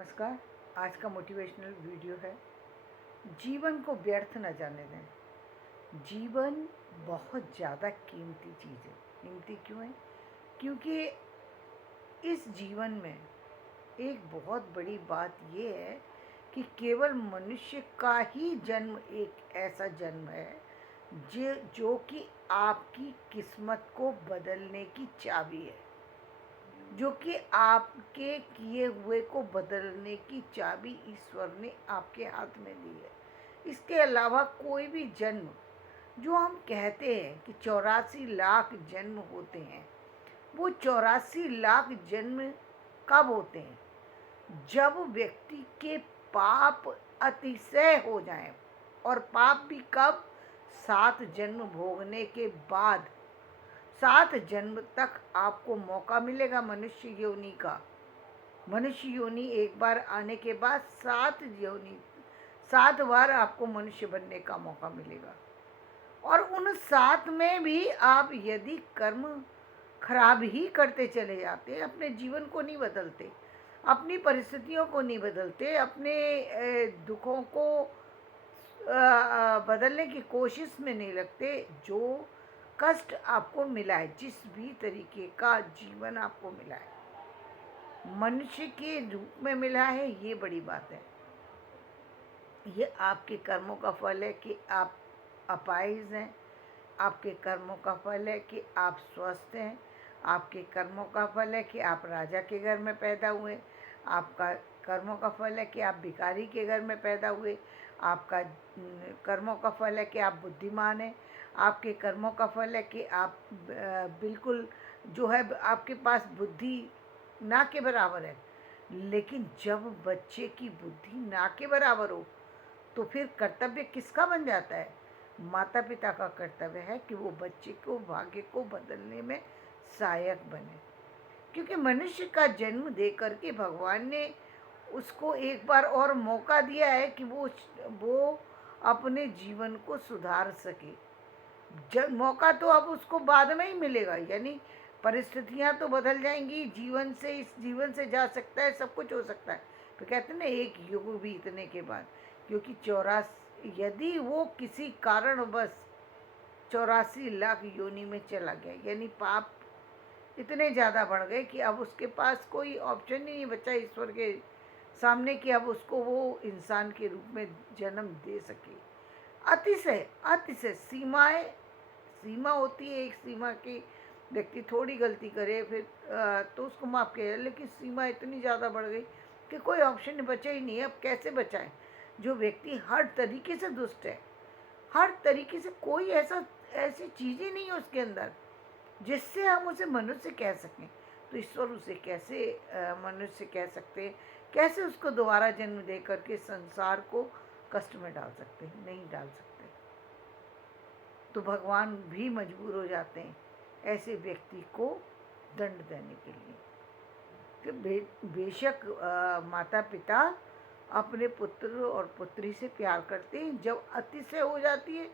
नमस्कार। आज का मोटिवेशनल वीडियो है, जीवन को व्यर्थ न जाने दें। जीवन बहुत ज़्यादा कीमती चीज़ है। कीमती क्यों है? क्योंकि इस जीवन में एक बहुत बड़ी बात ये है कि केवल मनुष्य का ही जन्म एक ऐसा जन्म है जो कि आपकी किस्मत को बदलने की चाबी है, जो कि आपके किए हुए को बदलने की चाबी ईश्वर ने आपके हाथ में दी है। इसके अलावा कोई भी जन्म, जो हम कहते हैं कि 84 लाख जन्म होते हैं, वो 84 लाख जन्म कब होते हैं? जब व्यक्ति के पाप अतिशय हो जाएं। और पाप भी कब? 7 जन्म भोगने के बाद। 7 जन्म तक आपको मौका मिलेगा मनुष्य योनि का। मनुष्य योनि एक बार आने के बाद 7 बार आपको मनुष्य बनने का मौका मिलेगा। और उन 7 में भी आप यदि कर्म खराब ही करते चले जाते, अपने जीवन को नहीं बदलते, अपनी परिस्थितियों को नहीं बदलते, अपने दुखों को बदलने की कोशिश में नहीं लगते, जो कष्ट आपको मिला है, जिस भी तरीके का जीवन आपको मिला है, मनुष्य के रूप में मिला है, ये बड़ी बात है। ये आपके कर्मों का फल है कि आप अपाहिज हैं। आपके कर्मों का फल है कि आप स्वस्थ हैं। आपके कर्मों का फल है कि आप राजा के घर में पैदा हुए। आपका कर्मों का फल है कि आप भिखारी के घर में पैदा हुए। आपका कर्मों का फल है कि आप बुद्धिमान हैं। आपके कर्मों का फल है कि आप बिल्कुल जो है, आपके पास बुद्धि ना के बराबर है। लेकिन जब बच्चे की बुद्धि ना के बराबर हो, तो फिर कर्तव्य किसका बन जाता है? माता पिता का कर्तव्य है कि वो बच्चे को भाग्य को बदलने में सहायक बने। क्योंकि मनुष्य का जन्म दे करके भगवान ने उसको एक बार और मौका दिया है कि वो अपने जीवन को सुधार सके। जब मौका तो अब उसको बाद में ही मिलेगा, यानी परिस्थितियां तो बदल जाएंगी, जीवन से इस जीवन से जा सकता है, सब कुछ हो सकता है। तो कहते हैं ना, एक युग बीतने के बाद। क्योंकि 84, यदि वो किसी कारणवश 84 लाख योनि में चला गया, यानी पाप इतने ज़्यादा बढ़ गए कि अब उसके पास कोई ऑप्शन ही नहीं बचा ईश्वर के सामने कि अब उसको वो इंसान के रूप में जन्म दे सके। अतिशय अतिशय सीमा होती है, एक सीमा की व्यक्ति थोड़ी गलती करे फिर तो उसको माफ़ किया, लेकिन सीमा इतनी ज़्यादा बढ़ गई कि कोई ऑप्शन बचा ही नहीं। अब कैसे बचाएं? जो व्यक्ति हर तरीके से दुष्ट है, हर तरीके से, कोई ऐसी चीज़ ही नहीं है उसके अंदर जिससे हम उसे मनुष्य कह सकें, तो ईश्वर उसे कैसे मनुष्य कह सकते हैं? कैसे उसको दोबारा जन्म दे करके संसार को कष्ट में डाल सकते हैं? नहीं डाल सकते। तो भगवान भी मजबूर हो जाते हैं ऐसे व्यक्ति को दंड देने के लिए। कि बेशक माता पिता अपने पुत्र और पुत्री से प्यार करते हैं, जब अतिशय हो जाती है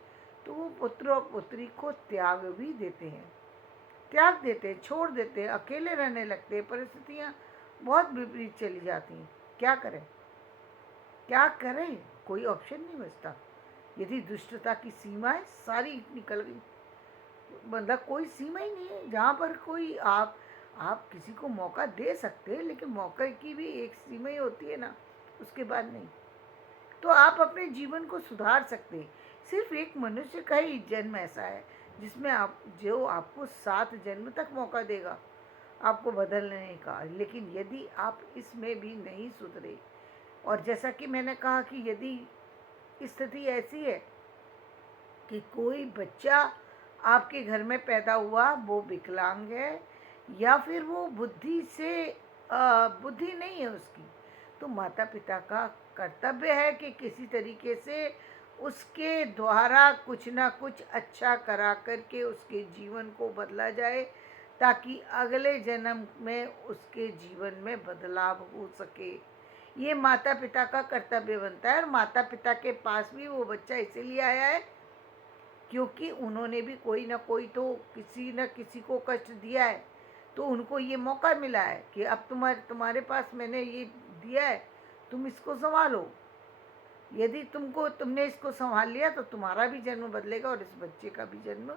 तो वो पुत्र और पुत्री को त्याग भी देते हैं, छोड़ देते हैं, अकेले रहने लगते हैं। परिस्थितियाँ बहुत विपरीत चली जाती हैं। क्या करें? कोई ऑप्शन नहीं बचता। यदि दुष्टता की सीमाएं सारी निकल गई, मतलब कोई सीमा ही नहीं है जहाँ पर कोई आप किसी को मौका दे सकते हैं, लेकिन मौके की भी एक सीमा ही होती है ना, उसके बाद नहीं। तो आप अपने जीवन को सुधार सकते हैं। सिर्फ एक मनुष्य का ही जन्म ऐसा है जिसमें जो आपको 7 जन्म तक मौका देगा आपको बदलने का। लेकिन यदि आप इसमें भी नहीं सुधरे, और जैसा कि मैंने कहा कि यदि स्थिति ऐसी है कि कोई बच्चा आपके घर में पैदा हुआ, वो विकलांग है, या फिर वो बुद्धि नहीं है उसकी, तो माता पिता का कर्तव्य है कि किसी तरीके से उसके द्वारा कुछ ना कुछ अच्छा करा करके उसके जीवन को बदला जाए, ताकि अगले जन्म में उसके जीवन में बदलाव हो सके। ये माता पिता का कर्तव्य बनता है। और माता पिता के पास भी वो बच्चा इसीलिए आया है क्योंकि उन्होंने भी कोई ना कोई तो किसी न किसी को कष्ट दिया है, तो उनको ये मौका मिला है कि अब तुम्हारे पास मैंने ये दिया है, तुम इसको संभालो। यदि तुमने इसको संभाल लिया तो तुम्हारा भी जन्म बदलेगा और इस बच्चे का भी जन्म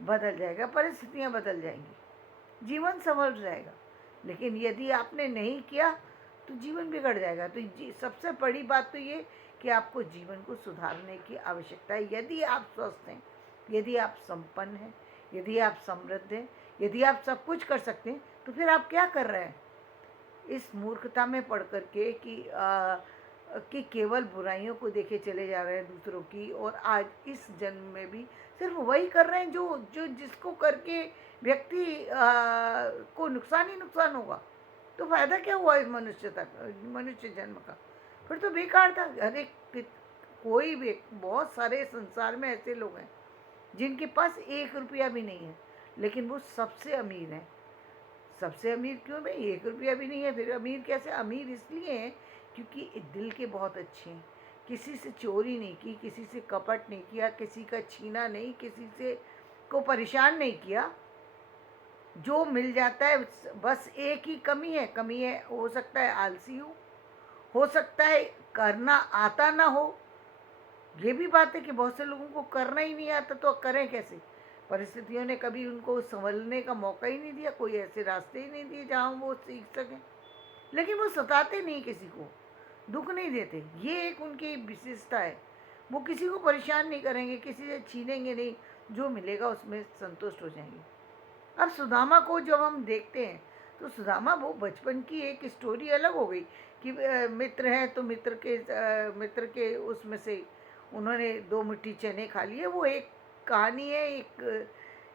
बदल जाएगा, परिस्थितियाँ बदल जाएंगी, जीवन संभल जाएगा। लेकिन यदि आपने नहीं किया तो जीवन बिगड़ जाएगा। तो सबसे बड़ी बात तो ये कि आपको जीवन को सुधारने की आवश्यकता है। यदि आप स्वस्थ हैं, यदि आप संपन्न हैं, यदि आप समृद्ध हैं, यदि आप सब कुछ कर सकते हैं, तो फिर आप क्या कर रहे हैं? इस मूर्खता में पढ़ करके कि केवल बुराइयों को देखे चले जा रहे हैं दूसरों की, और आज इस जन्म में भी सिर्फ वही कर रहे हैं जो जो जिसको करके व्यक्ति को नुकसान ही नुकसान होगा। तो फायदा क्या हुआ इस मनुष्य जन्म का? फिर तो बेकार था। अरे कोई भी, बहुत सारे संसार में ऐसे लोग हैं जिनके पास 1 रुपया भी नहीं है, लेकिन वो सबसे अमीर हैं। सबसे अमीर क्यों भाई? 1 रुपया भी नहीं है, फिर अमीर कैसे? अमीर इसलिए हैं क्योंकि दिल के बहुत अच्छे हैं, किसी से चोरी नहीं की, किसी से कपट नहीं किया, किसी का छीना नहीं, किसी से को परेशान नहीं किया। जो मिल जाता है, बस एक ही कमी है, हो सकता है आलसी हो सकता है करना आता ना हो। ये भी बात है कि बहुत से लोगों को करना ही नहीं आता, तो करें कैसे? परिस्थितियों ने कभी उनको संभलने का मौका ही नहीं दिया, कोई ऐसे रास्ते ही नहीं दिए जहाँ वो सीख सकें। लेकिन वो सताते नहीं, किसी को दुख नहीं देते, ये एक उनकी विशेषता है। वो किसी को परेशान नहीं करेंगे, किसी से छीनेंगे नहीं, जो मिलेगा उसमें संतुष्ट हो जाएंगे। अब सुदामा को जब हम देखते हैं तो सुदामा, वो बचपन की एक स्टोरी अलग हो गई कि मित्र हैं तो मित्र के उसमें से उन्होंने 2 मुट्ठी चने खा लिए। वो एक कहानी है,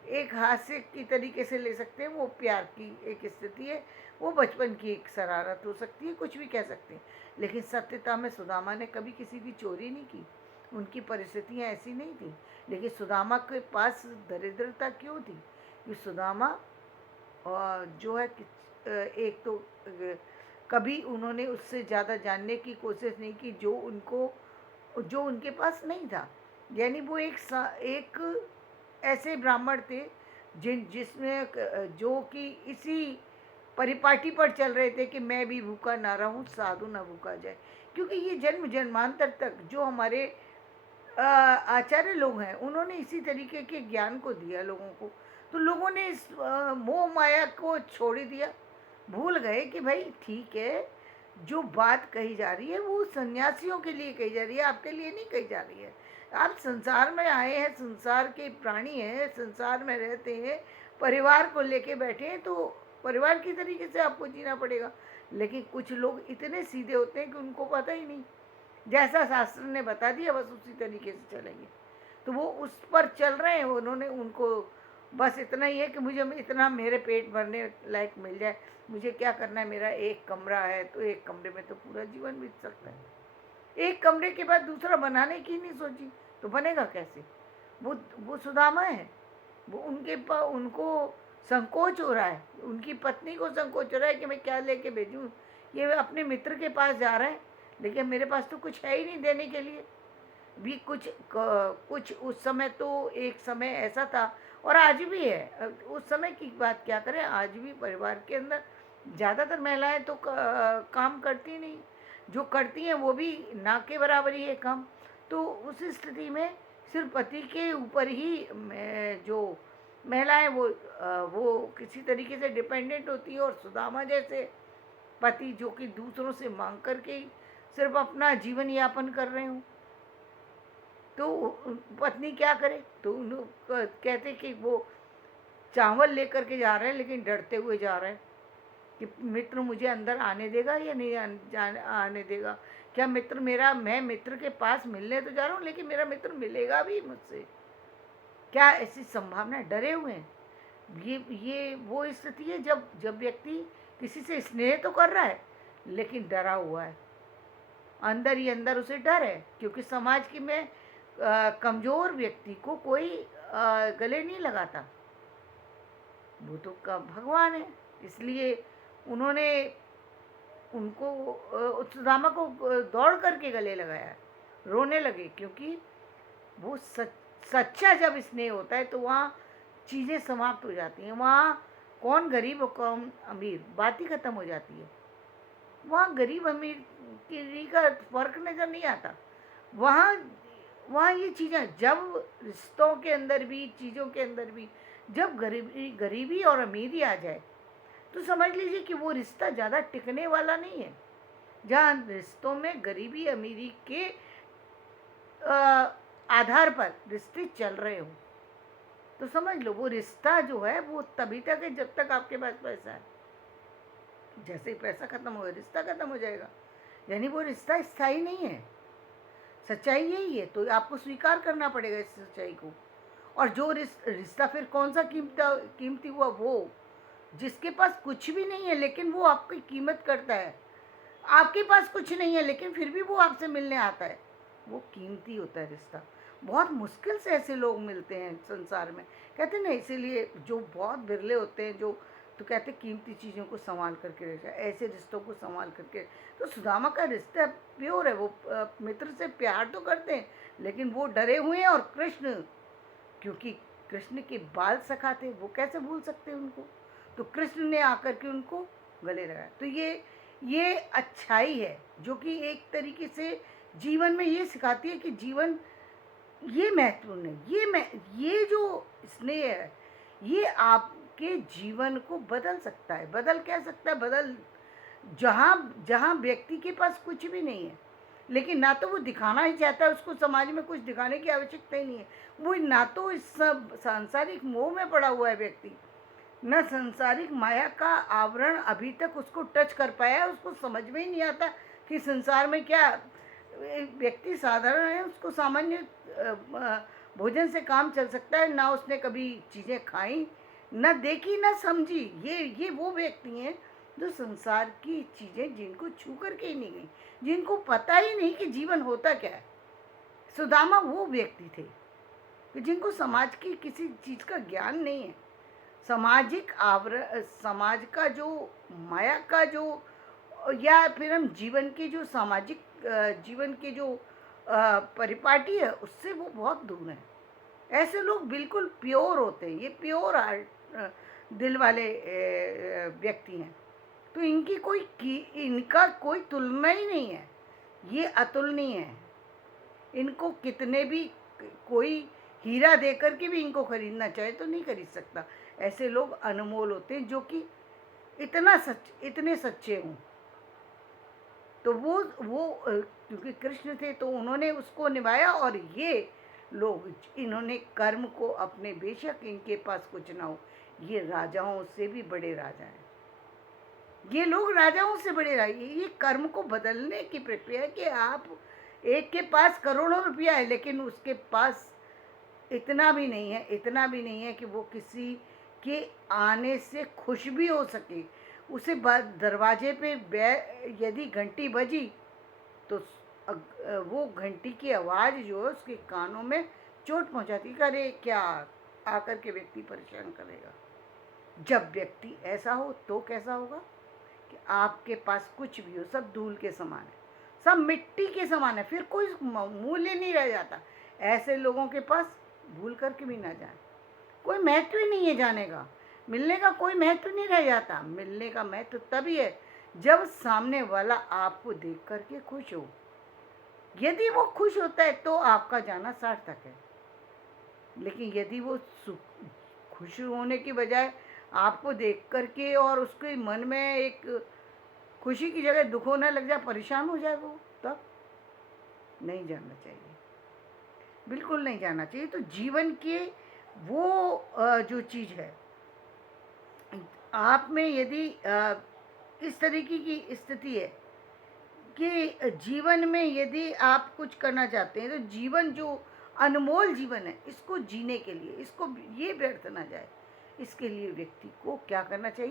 एक हास्य की तरीके से ले सकते हैं, वो प्यार की एक स्थिति है, वो बचपन की एक शरारत हो सकती है, कुछ भी कह सकते हैं। लेकिन सत्यता में सुदामा ने कभी किसी की चोरी नहीं की, उनकी परिस्थितियाँ ऐसी नहीं थी। लेकिन सुदामा के पास दरिद्रता क्यों थी? कि सुदामा जो है एक तो कभी उन्होंने उससे ज़्यादा जानने की कोशिश नहीं की जो उनके पास नहीं था। यानी वो एक ऐसे ब्राह्मण थे जिसमें जो कि इसी परिपाटी पर चल रहे थे कि मैं भी भूखा ना रहूं, साधु ना भूखा जाए। क्योंकि ये जन्म जन्मांतर तक जो हमारे आचार्य लोग हैं, उन्होंने इसी तरीके के ज्ञान को दिया लोगों को। तो लोगों ने इस मोह माया को छोड़ ही दिया, भूल गए कि भाई ठीक है, जो बात कही जा रही है वो सन्यासियों के लिए कही जा रही है, आपके लिए नहीं कही जा रही है। आप संसार में आए हैं, संसार के प्राणी हैं, संसार में रहते हैं, परिवार को लेके बैठे हैं, तो परिवार की तरीके से आपको जीना पड़ेगा। लेकिन कुछ लोग इतने सीधे होते हैं कि उनको पता ही नहीं, जैसा शास्त्र ने बता दिया बस उसी तरीके से चलेंगे। तो वो उस पर चल रहे हैं। उन्होंने उनको बस इतना ही है कि मुझे इतना मेरे पेट भरने लायक मिल जाए, मुझे क्या करना है, मेरा एक कमरा है तो एक कमरे में तो पूरा जीवन बीत सकता है। एक कमरे के बाद दूसरा बनाने की नहीं सोची तो बनेगा कैसे? वो सुदामा है, वो उनको संकोच हो रहा है, उनकी पत्नी को संकोच हो रहा है कि मैं क्या लेके भेजूँ। ये अपने मित्र के पास जा रहे हैं, लेकिन मेरे पास तो कुछ है ही नहीं देने के लिए भी। कुछ उस समय तो एक समय ऐसा था, और आज भी है। उस समय की बात क्या करें, आज भी परिवार के अंदर ज़्यादातर महिलाएं तो काम करती नहीं, जो करती हैं वो भी ना के बराबर ही है काम। तो उस स्थिति में सिर्फ पति के ऊपर ही जो महिलाएं वो किसी तरीके से डिपेंडेंट होती है। और सुदामा जैसे पति जो कि दूसरों से मांग करके ही सिर्फ अपना जीवन यापन कर रहे हो, तो पत्नी क्या करे? तो कहते कि वो चावल लेकर के जा रहे हैं, लेकिन डरते हुए जा रहे हैं कि मित्र मुझे अंदर आने देगा या नहीं आने देगा। क्या मित्र मैं मित्र के पास मिलने तो जा रहा हूँ, लेकिन मेरा मित्र मिलेगा भी मुझसे? क्या ऐसी संभावना? डरे हुए हैं। ये वो स्थिति है जब व्यक्ति किसी से स्नेह तो कर रहा है लेकिन डरा हुआ है, अंदर ही अंदर उसे डर है। क्योंकि समाज की में कमज़ोर व्यक्ति को कोई गले नहीं लगाता, वो तो भगवान है। इसलिए उन्होंने उनको सुदामा को दौड़ करके गले लगाया, रोने लगे। क्योंकि वो सच्चा जब स्नेह होता है तो वहाँ चीज़ें समाप्त हो जाती हैं। वहाँ कौन गरीब और कौन अमीर बात ही ख़त्म हो जाती है। वहाँ गरीब अमीर फकीरी का फ़र्क नज़र नहीं आता। वहाँ वहाँ ये चीज़ें जब रिश्तों के अंदर भी, चीज़ों के अंदर भी जब गरीबी और अमीरी आ जाए, तो समझ लीजिए कि वो रिश्ता ज़्यादा टिकने वाला नहीं है। जहाँ रिश्तों में गरीबी अमीरी के आधार पर रिश्ते चल रहे हों, तो समझ लो वो रिश्ता जो है वो तभी तक है जब तक आपके पास पैसा है। जैसे ही पैसा खत्म हो, रिश्ता खत्म हो जाएगा। यानी वो रिश्ता स्थायी नहीं है। सच्चाई यही है, तो आपको स्वीकार करना पड़ेगा इस सच्चाई को। और जो रिश्ता फिर कौन सा कीमती हुआ, वो जिसके पास कुछ भी नहीं है लेकिन वो आपकी कीमत करता है। आपके पास कुछ नहीं है लेकिन फिर भी वो आपसे मिलने आता है, वो कीमती होता है रिश्ता। बहुत मुश्किल से ऐसे लोग मिलते हैं संसार में, कहते हैं ना, इसीलिए जो बहुत बिरले होते हैं, जो तो कहते हैं कीमती चीज़ों को संभाल करके रखा, ऐसे रिश्तों को संभाल करके। तो सुदामा का रिश्ता प्योर है, वो मित्र से प्यार तो करते हैं लेकिन वो डरे हुए हैं। और कृष्ण, क्योंकि कृष्ण के बाल सखा थे, वो कैसे भूल सकते हैं उनको। तो कृष्ण ने आकर के उनको गले लगाया। तो ये अच्छाई है जो कि एक तरीके से जीवन में ये सिखाती है कि जीवन ये महत्वपूर्ण है। ये जो स्नेह है, ये आपके जीवन को बदल सकता है। बदल क्या सकता है? बदल जहाँ जहाँ व्यक्ति के पास कुछ भी नहीं है, लेकिन ना तो वो दिखाना ही चाहता है, उसको समाज में कुछ दिखाने की आवश्यकता ही नहीं है। वो ना तो इस सब सांसारिक मोह में पड़ा हुआ है व्यक्ति, न सांसारिक माया का आवरण अभी तक उसको टच कर पाया है। उसको समझ में ही नहीं आता कि संसार में क्या, व्यक्ति साधारण है, उसको सामान्य भोजन से काम चल सकता है। ना उसने कभी चीज़ें खाई, न देखी, न समझी। ये वो व्यक्ति हैं जो संसार की चीज़ें जिनको छू करके ही नहीं गई, जिनको पता ही नहीं कि जीवन होता क्या है। सुदामा वो व्यक्ति थे कि जिनको समाज की किसी चीज़ का ज्ञान नहीं है। सामाजिक आवरण, समाज का जो माया का जो, या फिर हम जीवन के जो सामाजिक जीवन के जो परिपाटी है, उससे वो बहुत दूर है। ऐसे लोग बिल्कुल प्योर होते हैं। ये प्योर दिल वाले व्यक्ति हैं। तो इनका कोई तुलना ही नहीं है। ये अतुलनीय है। इनको कितने भी कोई हीरा देकर के भी इनको खरीदना चाहे तो नहीं खरीद सकता। ऐसे लोग अनमोल होते हैं जो कि इतने सच्चे हों। तो वो क्योंकि कृष्ण थे तो उन्होंने उसको निभाया। और ये लोग, इन्होंने कर्म को अपने, बेशक इनके पास कुछ ना हो, ये राजाओं से भी बड़े राजा हैं। ये लोग राजाओं से बड़े राजा। ये कर्म को बदलने की प्रक्रिया है कि आप, एक के पास करोड़ों रुपया है लेकिन उसके पास इतना भी नहीं है कि वो किसी के आने से खुश भी हो सके। उसे दरवाजे पे यदि घंटी बजी तो वो घंटी की आवाज़ जो है उसके कानों में चोट पहुंचाती। करे क्या आकर के व्यक्ति परेशान करेगा। जब व्यक्ति ऐसा हो तो कैसा होगा कि आपके पास कुछ भी हो, सब धूल के समान है, सब मिट्टी के समान है, फिर कोई मूल्य नहीं रह जाता। ऐसे लोगों के पास भूल करके भी ना जाए, कोई महत्व ही नहीं है जाने का। मिलने का कोई महत्व नहीं रह जाता। मिलने का महत्व तभी है जब सामने वाला आपको देख करके खुश हो। यदि वो खुश होता है तो आपका जाना सार्थक है। लेकिन यदि वो खुश होने की बजाय आपको देख करके और उसके मन में एक खुशी की जगह दुख होने लग जाए, परेशान हो जाए, वो तब नहीं जाना चाहिए, बिल्कुल नहीं जाना चाहिए। तो जीवन के वो जो चीज़ है आप में, यदि इस तरीके की स्थिति है कि जीवन में यदि आप कुछ करना चाहते हैं, तो जीवन जो अनमोल जीवन है, इसको जीने के लिए, इसको ये व्यर्थ ना जाए, इसके लिए व्यक्ति को क्या करना चाहिए?